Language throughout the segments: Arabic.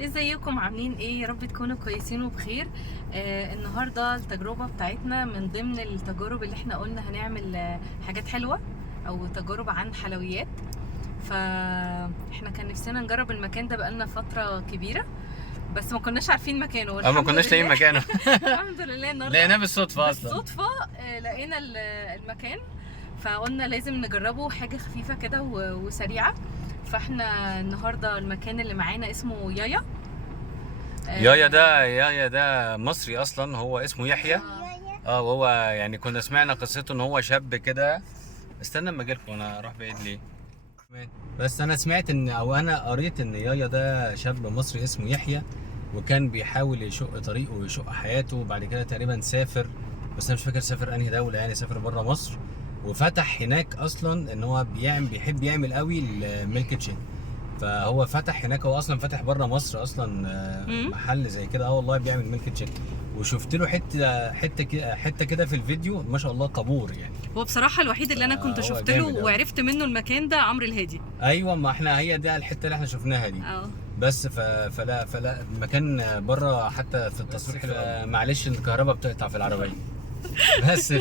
ازيكم عاملين ايه؟ يا رب تكونوا كويسين وبخير. النهارده التجربه بتاعتنا من ضمن التجارب اللي احنا قلنا هنعمل حاجات حلوه او تجارب عن حلويات. فاحنا كان نفسنا نجرب المكان ده بقالنا فتره كبيره، بس ما كناش عارفين مكانه ما كناش لاقيين مكانه. الحمد لله النهارده لقيناه بالصدفه اصلا. بالصدفه لقينا المكان، فقلنا لازم نجربه حاجه خفيفه كده وسريعه. فاحنا النهارده المكان اللي معانا اسمه يايا. يايا ده مصري اصلا، هو اسمه يحيى. وهو يعني كنا سمعنا قصته ان هو شاب كده. استنى اما اجيلكم، انا اروح بعيد ليه؟ بس انا سمعت انا قريت ان يايا ده شاب مصري اسمه يحيى، وكان بيحاول يشق طريقه ويشق حياته، وبعد كده تقريبا سافر، بس انا مش فاكر سافر انهي دوله، يعني سافر بره مصر وفتح هناك اصلا ان هو بيحب يعمل قوي الميلك تشين. فهو فتح هناك، هو اصلا فتح بره مصر اصلا محل زي كده، والله بيعمل ميلك تشيك. وشفت له حته كده في الفيديو، ما شاء الله قبور يعني. هو بصراحه الوحيد اللي انا كنت شفت له وعرفت منه المكان ده عمرو الهادي. ايوه، ما احنا هي دي الحته اللي احنا شفناها دي. بس فلا المكان بره حتى في التصوير معلش الكهرباء بتقطع في العربيه. بس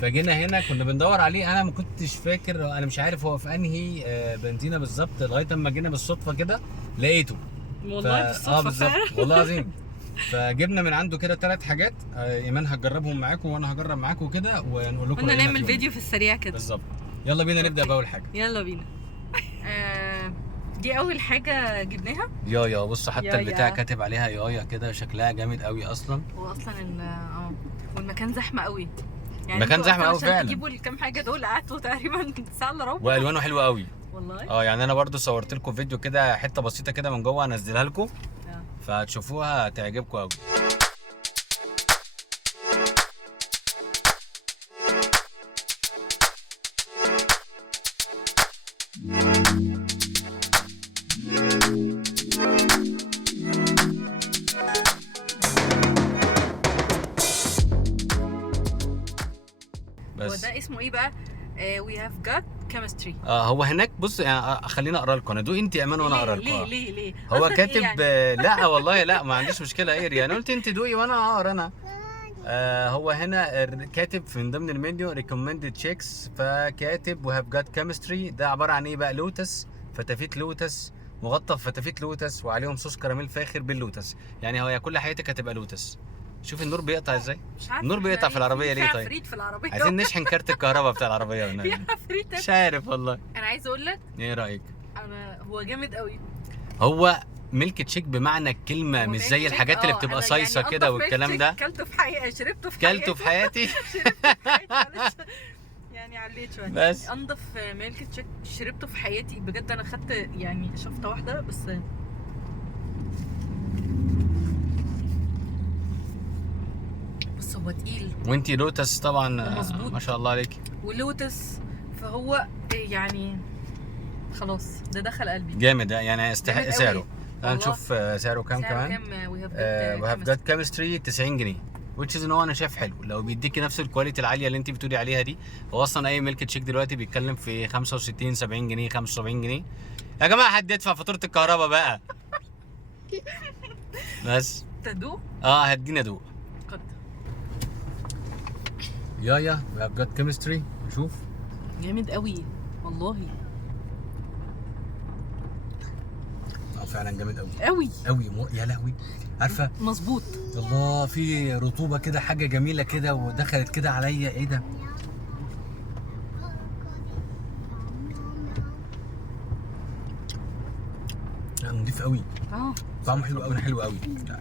فجينا هنا كنا بندور عليه، انا ما كنتش فاكر، انا مش عارف هو في انهي بنزينه بالظبط، لغايه اما جينا بالصدفه كده لقيته. والله بالصدفه بالظبط والله العظيم. فجبنا من عنده كده 3 حاجات، ايمان هتجربهم معاكم وانا هجرب معاكم كده ونقول لكم. قلنا نعمل فيديو في السريع كده بالظبط. يلا بينا نبدا باول حاجه. يلا بينا. دي اول حاجه جبناها يايا. بص حتى البتاع كاتب عليها يايا كده، شكلها جامد قوي اصلا. هو اصلا والمكان زحمه قوي، يعني المكان زحمه قوي فعلا. تجيبوا الكام حاجه دول قعدتوا تقريبا ساعه الا ربع، والوانه حلوه قوي والله. يعني انا برضو صورت لكم فيديو كده، حته بسيطه كده من جوه، هنزلها لكم فهتشوفوها هتعجبكم قوي. هو ده اسمه ايه بقى؟ we have got chemistry. هو هناك بص يعني، خليني اقرا لكم، انا دوق انت يا امان وانا اقرا لكم. ليه هو كاتب يعني؟ لا والله لا، ما عنديش مشكله ايه، انا قلت انت دوقي وانا اقرا انا. هو هنا كاتب من ضمن المنيو recommended checks، فكاتب we have got chemistry. ده عباره عن ايه بقى؟ لوتس، فتافيت لوتس، مغطى بفتافيت لوتس وعليهم صوص كراميل فاخر باللوتس. يعني هو كل حياتك هتبقى لوتس. شوف النور بيقطع ازاي. النور بيقطع في العربيه ليه؟ طيب عفريت في العربيه، عايزين نشحن كارت الكهرباء بتاع العربيه والنبي. عفريت. مش عارف والله. انا عايز اقول لك، ايه رايك؟ هو جامد قوي. هو ميلك تشيك بمعنى الكلمه، مش زي الحاجات اللي بتبقى صيصه يعني كده والكلام ده. كلته في حقيقه، شربته في حياتي. كلته في حياتي. يعني عليت شويه، بس انضف ميلك تشيك شربته في حياتي بجد. انا خدت يعني شفطه واحده بس. بص هو تقيل، وانتي لوتس طبعا ما شاء الله عليكي. ولوتس، فهو يعني خلاص ده دخل قلبي. جامد يعني يستحق سعره. هنشوف سعره كام كمان. we have got chemistry 90 جنيه which is ان هو انا شايف حلو، لو بيديكي نفس الكواليتي العاليه اللي انت بتقولي عليها دي. هو اصلا اي ميلك تشيك دلوقتي بيتكلم في 65 70 جنيه 75 جنيه. يا جماعه حد يدفع فاتوره الكهرباء بقى. بس تدوق. هدينا دوق. قد يايا we have got chemistry. شوف جامد قوي والله. فعلا جامد قوي قوي قوي. يا لهوي، عارفه مظبوط. الله، في رطوبه كده، حاجه جميله كده ودخلت كده عليا. ايه ده؟ نضيف قوي. طعمه حلو قوي، حلو قوي.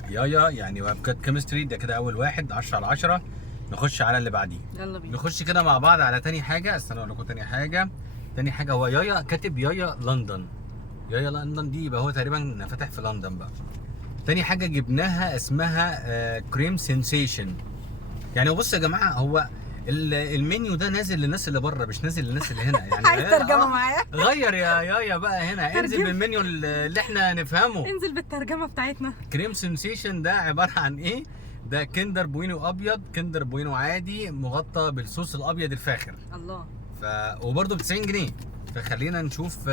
يايا يعني وهبكات كيمستري ده كده اول واحد 10 على 10. نخش على اللي بعديه. يلا بينا نخش كده مع بعض على تاني حاجه. استنى اقول لكم تاني حاجه هو يايا كاتب يايا لندن. يايا لندن دي يبقى هو تقريبا فاتح في لندن بقى. تاني حاجه جبناها اسمها كريم سensation. يعني بص يا جماعه، هو المنيو ده نازل للناس اللي بره، مش نازل للناس اللي هنا. يعني عايز ترجمه معايا؟ غير يا يايا بقى هنا، انزل بالمنيو اللي احنا نفهمه. انزل بالترجمه بتاعتنا. كريم سensation ده عباره عن ايه؟ ده كندر بوينو ابيض، كندر بوينو عادي مغطى بالصوص الابيض الفاخر. الله. وبرده ب 90 جنيه. فخلينا نشوف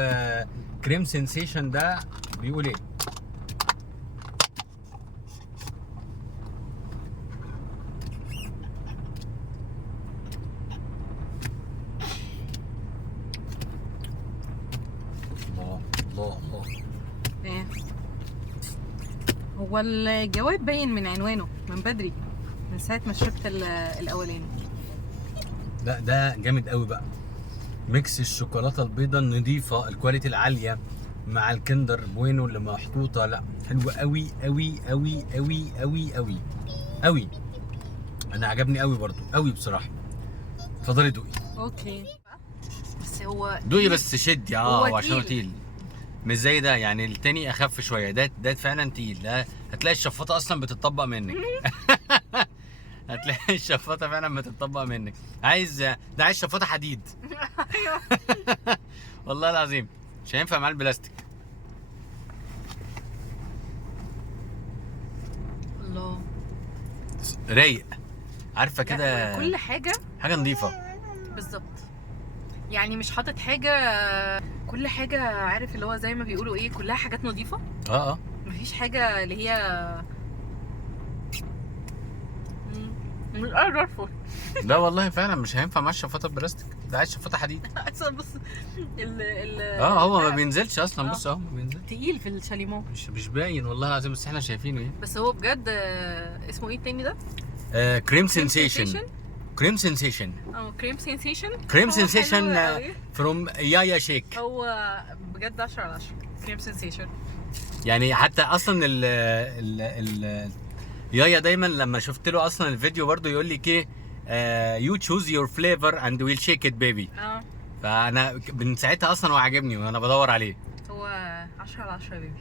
كريم سensation ده بيقول ايه. هو الجواب باين من عنوانه من بدري، من ساعه ما شربت الاولاني. لا ده جامد قوي بقى. ميكس الشوكولاته البيضاء النظيفه الكواليتي العاليه مع الكندر بوينو اللي محطوطه، لا حلوه قوي قوي قوي قوي قوي قوي قوي. انا عجبني قوي برضو قوي بصراحه. اتفضلي دوقي. اوكي بس هو دوقي بس شدي هو عشان هو تقيل. تقيل. مش زي ده يعني، التاني اخف شويه، ده فعلا تقيل. ده هتلاقي الشفاطه اصلا بتطبق منك. هتلاقي الشفاطه فعلا بتطبق منك. ده عايز شفاطه حديد. ايوه والله العظيم مش هينفع معاه البلاستيك. الله رايق، عارفه كده، كل حاجه حاجه نظيفه بالظبط. يعني مش حاطط حاجه، كل حاجه عارف اللي هو زي ما بيقولوا ايه، كلها حاجات نظيفه. اه مفيش حاجه اللي هي مش قادر ارفض. لا والله فعلا مش هينفع مع الشفاطه البلاستيك، ده عايز شفاطه حديد. اصلا بص هو ما بينزلش اصلا. بص اهو ما بينزلش، تقيل في الشاليمو. مش باين والله العظيم، بس احنا شايفينه ايه. بس هو بجد اسمه ايه التاني ده؟ كريم سensation. كريم سensation. كريم سensation. كريم هو حلو سensation قوي. فروم يايا شيك. هو بجد 10 على 10 كريم سensation. يعني حتى اصلا ال يايا دايما لما شفت له اصلا الفيديو برضو يقول لك ايه، يو تشوز يور فليفر اند ويل شيك ات بيبي. فانا من ساعتها اصلا هو عاجبني وانا بدور عليه. هو 10 على 10 بيبي.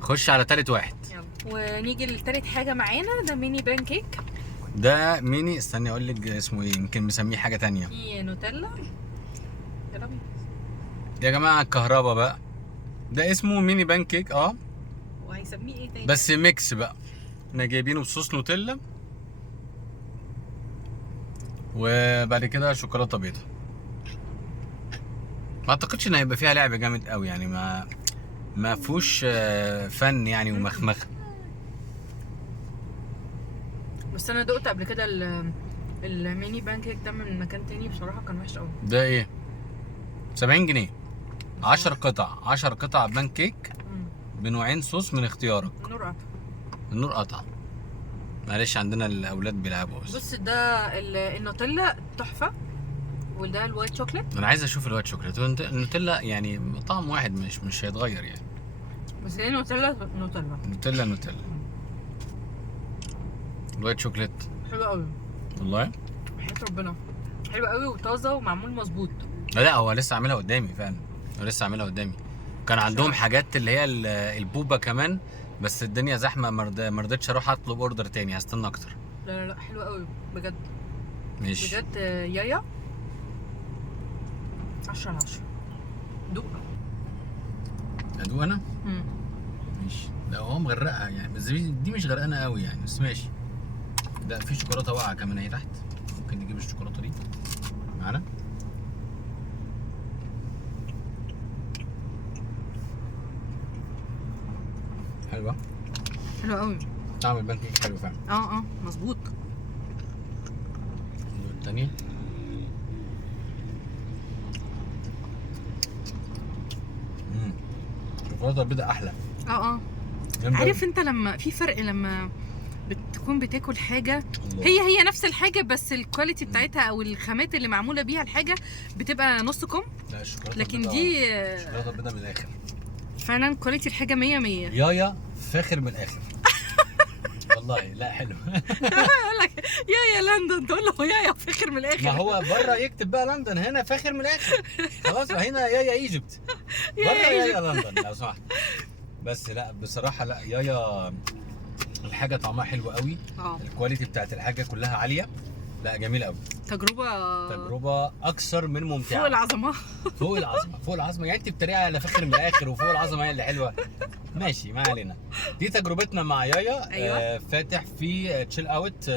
خش على تالت واحد. يلا ونيجي لتالت حاجه معانا، ده ميني بان كيك. ده ميني، استني اقول لك اسمه ايه، يمكن مسميه حاجه تانية. في نوتيلا. يلا بينا يا جماعه الكهرباء بقى. ده اسمه ميني بان كيك وهيسميه ايه تاني؟ بس ميكس بقى. احنا جايبينه بصوص نوتيلا وبعد كده شوكولاته بيضاء. ما اعتقدش ان هيبقى فيها لعب جامد قوي يعني، ما فيهوش فن يعني ومخمخه. بس انا دقت قبل كده الميني بان كيك ده من مكان تاني، بصراحه كان وحش قوي. ده ايه؟ 70 جنيه 10 قطع. 10 قطع بان كيك بنوعين صوص من اختيارك. النور قطع. النور قطع، معلش عندنا الاولاد بيلعبوا. بص ده النوتيلا تحفه، وده الوايت شوكليت. انا عايز اشوف الوايت شوكليت. النوتيلا يعني طعم واحد، مش هيتغير يعني. بس هي نوتيلا. نوتيلا. الوايت شوكليت حلو قوي والله، حياة ربنا حلو قوي وطازه ومعمول مظبوط. لا هو لسه عاملها قدامي فعلا، كان عندهم حاجات اللي هي البوبا كمان، بس الدنيا زحمه ما رضيتش اروح اطلب اوردر تاني، هستنى اكتر. لا حلو قوي بجد. ماشي بجد يايا 10 على 10. دوق. ادوق انا. ماشي. لا هو مغرقها يعني، بس دي مش غرقانه قوي يعني، بس ماشي. ده في شوكولاته واقعه كمان اهي تحت، ممكن نجيب الشوكولاته دي معانا. حلوه قوي. طعم البان كيك حلو فعلا. مظبوط. الثانيه الشوكولاته البيضاء احلى. عارف انت لما في فرق لما بتكون بتاكل حاجه هي نفس الحاجه، بس الكواليتي بتاعتها او الخامات اللي معموله بيها الحاجه بتبقى نص كم. لا الشوكولاته لكن دي الشوكولاته البيضاء من الاخر فعلا كواليتي الحاجه 100 100. يايا فاخر من الاخر. والله لا حلو. يقول لك يا لندن، تقول له يا فاخر من الاخر. ما هو بره يكتب بقى لندن، هنا فاخر من الاخر. خلاص هنا يا ايجيبت، بره يا لندن لو سمحت. بس لا بصراحه لا، يايا الحاجه طعمها حلو قوي. الكواليتي بتاعت الحاجه كلها عاليه. لا جميل قوي. تجربه اكثر من ممتعه. فوق العظمه يعني. انت بتريقي على فاخر من الاخر وفوق العظمه هي اللي حلوه. ماشي ما علينا. دي تجربتنا مع يايا. أيوة. فاتح في تشيل اوت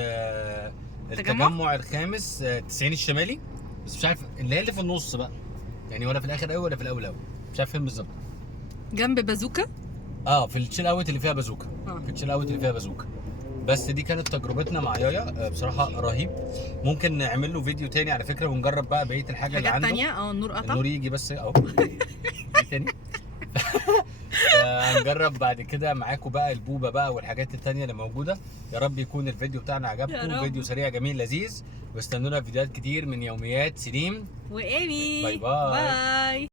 التجمع الخامس 90 الشمالي، بس مش عارف اللي في النص بقى يعني، ولا في الاخر قوي ولا في الاول قوي، مش عارف فين بالظبط. جنب بازوكا. في التشيل اوت اللي فيها بازوكا. في التشيل اوت اللي فيها بازوكا. بس دي كانت تجربتنا مع يايا. بصراحه رهيب. ممكن نعمل له فيديو تاني على فكره ونجرب بقى بقيه الحاجه اللي عنده. حاجات تانية. النور قطع. النور يجي بس اهو. تاني. هنجرب بعد كده معاكم بقى البوبه بقى والحاجات التانية اللي موجوده. يا رب يكون الفيديو بتاعنا يا عجبكم، رب. فيديو سريع جميل لذيذ، واستنونا في فيديوهات كتير من يوميات سليم. وإيمي. باي باي. باي.